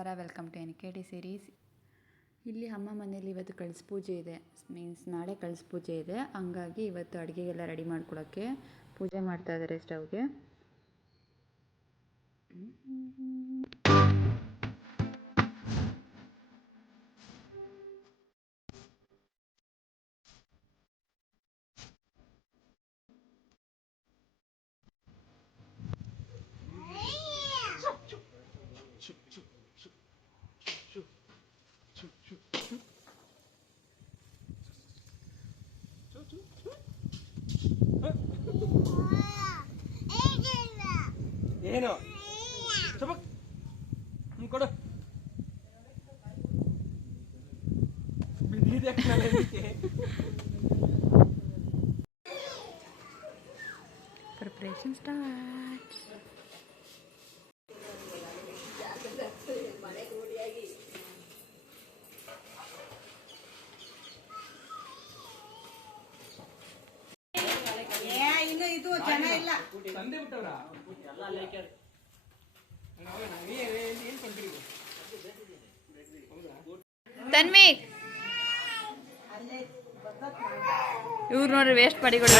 ನಮಸ್ಕಾರ, welcome to NKT series. ಇಲ್ಲಿ ಅಮ್ಮ ಮನೇಲಿ ಇವತ್ತು ಕಳಸ ಪೂಜೆ ಇದೆ, ಮೀನ್ಸ್ ನಾಳೆ ಕಳಸ ಪೂಜೆ ಇದೆ. ಹಂಗಾಗಿ ಇವತ್ತು ಅಡುಗೆಗೆಲ್ಲ ರೆಡಿ ಮಾಡ್ಕೊಳ್ಳೋಕ್ಕೆ ಪೂಜೆ ಮಾಡ್ತಾ ಇದ್ದಾರೆ ಸ್ಟವ್ಗೆ. ಏನು ಕೊಡು ಪ್ರಿಪರೇಷನ್ ಸ್ಟಾರ್ಟ್. ಇನ್ನು ಇದು ಜನ ಇಲ್ಲ. ತಂದೆ ಬಿಟ್ಟವ್ರ ತನ್ವಿ ಇವ್ರು ನೋಡ್ರಿ ವೇಸ್ಟ್ ಪಡಿಗಳು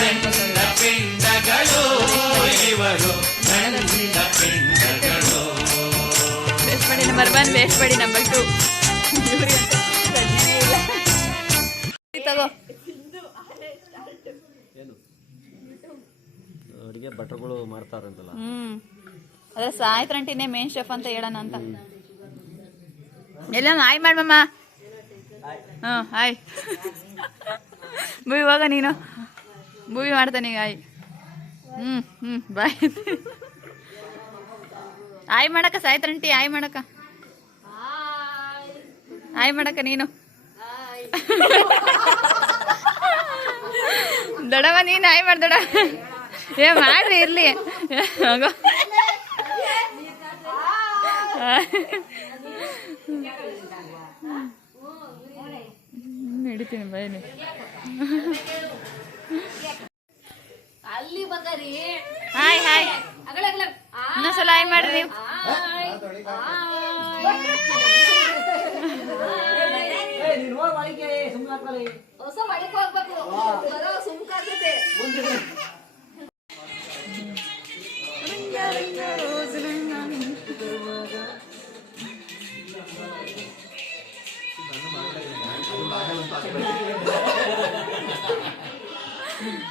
ವೇಸ್ಟ್ ಪಡಿ ನಂಬರ್ 1, ವೇಸ್ಟ್ ಪಡಿ ನಂಬರ್ 2. ತಗೋ ಅಡುಗೆ ಭಟ್ರುಗಳು ಮಾಡ್ತಾರಂತಲ್ಲ. ಅದೇ ಸಾಯ್ತ್ರಂಟಿನೇ ಮೇನ್ ಶೆಫ್ ಅಂತ ಹೇಳೋಣ ಅಂತ. ಎಲ್ಲ ಹಾಯ್ ಮಾಡಮ್ಮ. ಹಾಯ್ ಭೂವಿ ಹೋಗ ನೀನು. ಭೂವಿ ಮಾಡ್ತಾನೆ ಈಗ ಹಾಯ್. ಬಾಯ್ ಹಾಯ್ ಮಾಡಕ್ಕ ಸಾಯ್ತ್ರಂಟಿ. ಹಾಯ್ ಮಾಡಕ್ಕ, ಹಾಯ್ ಮಾಡಕ್ಕ ನೀನು. ದೊಡವ ನೀನು ಹಾಯ್ ಮಾಡ್ದೊಡ. ಮಾಡ್ರಿ ಇರ್ಲಿ. ನಡಿತೀನಿ ಬೈನಿ. ಹಾಯ್ ಹಾಯ್ ಇನ್ನೊಂದ್ಸಲ ಹಾಯ್ ಮಾಡ್ರಿ ನೀವು.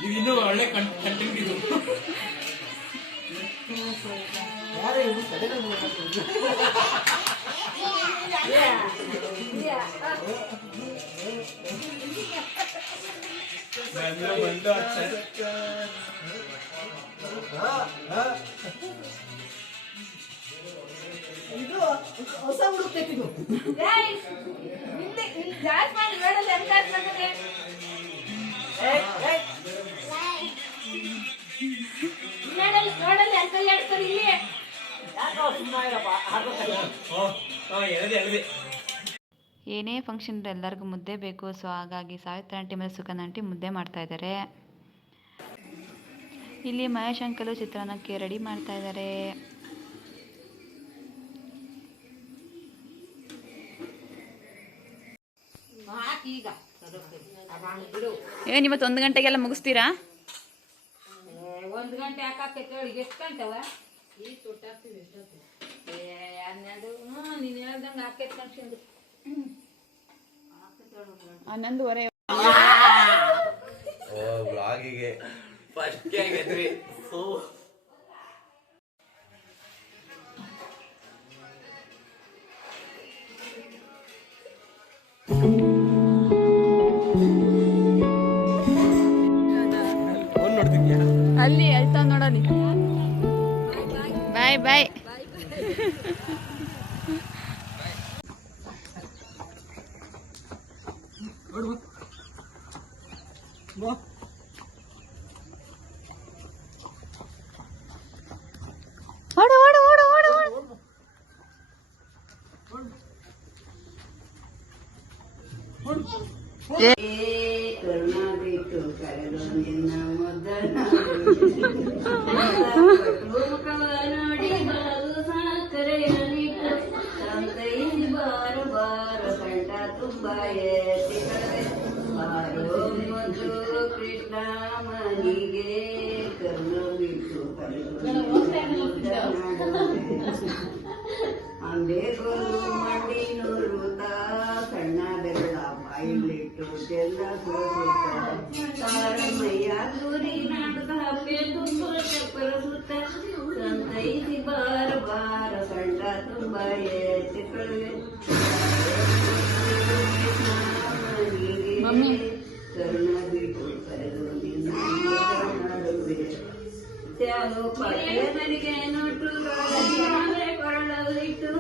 ಇನ್ನೂ ಒಳ್ಳೆ ಕಂಟೆಂಟ್ ಇದು. ಇದು ಹೊಸ ಹುಡುಕ್ತೈತಿ. ಇದು ಏನೇ ಫಂಕ್ಷನ್ ಎಲ್ಲರಿಗೂ ಮುದ್ದೆ ಬೇಕು. ಸೊ ಹಾಗಾಗಿ ಸಾವಿತ್ರಿ ಆಂಟಿ ಮತ್ತು ಸುಕನ್ ಆಂಟಿ ಮುದ್ದೆ ಮಾಡ್ತಾ ಇದ್ದಾರೆ. ಇಲ್ಲಿ ಮಹೇಶ್ ಅಂಕಲು ಚಿತ್ರಾನ್ನಕ್ಕೆ ರೆಡಿ ಮಾಡ್ತಾ ಇದ್ದಾರೆ. ಏನ್ ಇವತ್ತು 1 ಗಂಟೆಗೆಲ್ಲ ಮುಗಿಸ್ತೀರಾ? 1 ಗಂಟೆ ಯಾಕಾಕೈತೆ ಹೇಳಿ. ಎಷ್ಟು ಗಂಟೆವ? ನೀನು ಹೇಳ್ದಂಗೆ ಹಾಕೈತೆ ಫಂಕ್ಷನ್ 11:30. ವ್ಲಾಗಿಗೆ ಫಸ್ಟ್ ಆಗೈತ್ರಿ. ಸೊ ಅಲ್ಲಿ ಆಯ್ತಾ ನೋಡಲಿ. ಬಾಯ್ ಬಾಯ್. ಓಡು ಓಡು ಓಡು ಓಡು ಓಡು. ಕರುಣ ಬಿಟ್ಟು ಕರೆದು ನಿನ್ನ ಮುದ್ದನ ನೋಡಿ ಬಾಲು ಸಾಕರೆ ತುಂಬ ಎತ್ತಿಕೊಳ್ಳುವೆ ಬಾರೋ ಮಧು ಕೃಷ್ಣ ಮನಿಗೆ ಕರ್ಣ ಬಿಟ್ಟು ಅಂಬೇಗೋಲು ಮಂಡಿ ನುರುತ ಸಣ್ಣ ಬೆರಳ ಬಾಯಿಲಿಟ್ಟು ಚೆಲ್ಲ ತಾರಮಯ್ಯ ಗುರಿ ನಾಟಕ ಹಬ್ಬೆ ತುಂಬ ಚಪ್ಪರ ಸುತ್ತ ಸಂತೈಸಿ ಬಾರ ಬಾರ ಕಂಡ ತುಂಬ ಎತ್ತಿಕೊಳ್ಳುವೆ ಕರ್ಣ ಬಿಟ್ಟು ಕರೆದು ನಿನ್ನ ಮಾಡುವೆ ತ್ಯಾಗೋ ಪಡೆಯವರಿಗೆ ನೋಟು ಕೊರಳಲಿಟ್ಟು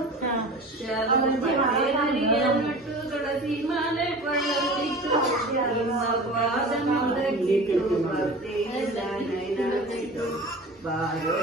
ತ್ಯಾಗೋ ಪಡೆಯವರಿಗೆ ನೋಟು ತುಳಸಿ ಮಾಲೆ ಕೊರಳಲಿಟ್ಟು ನಿಮ್ಮ ಪಾದ ಮುಂದಕ್ಕಿಟ್ಟು ಭಕ್ತಿಯಿಂದ ನೈನ ಬಿಟ್ಟು ಬಾರೋ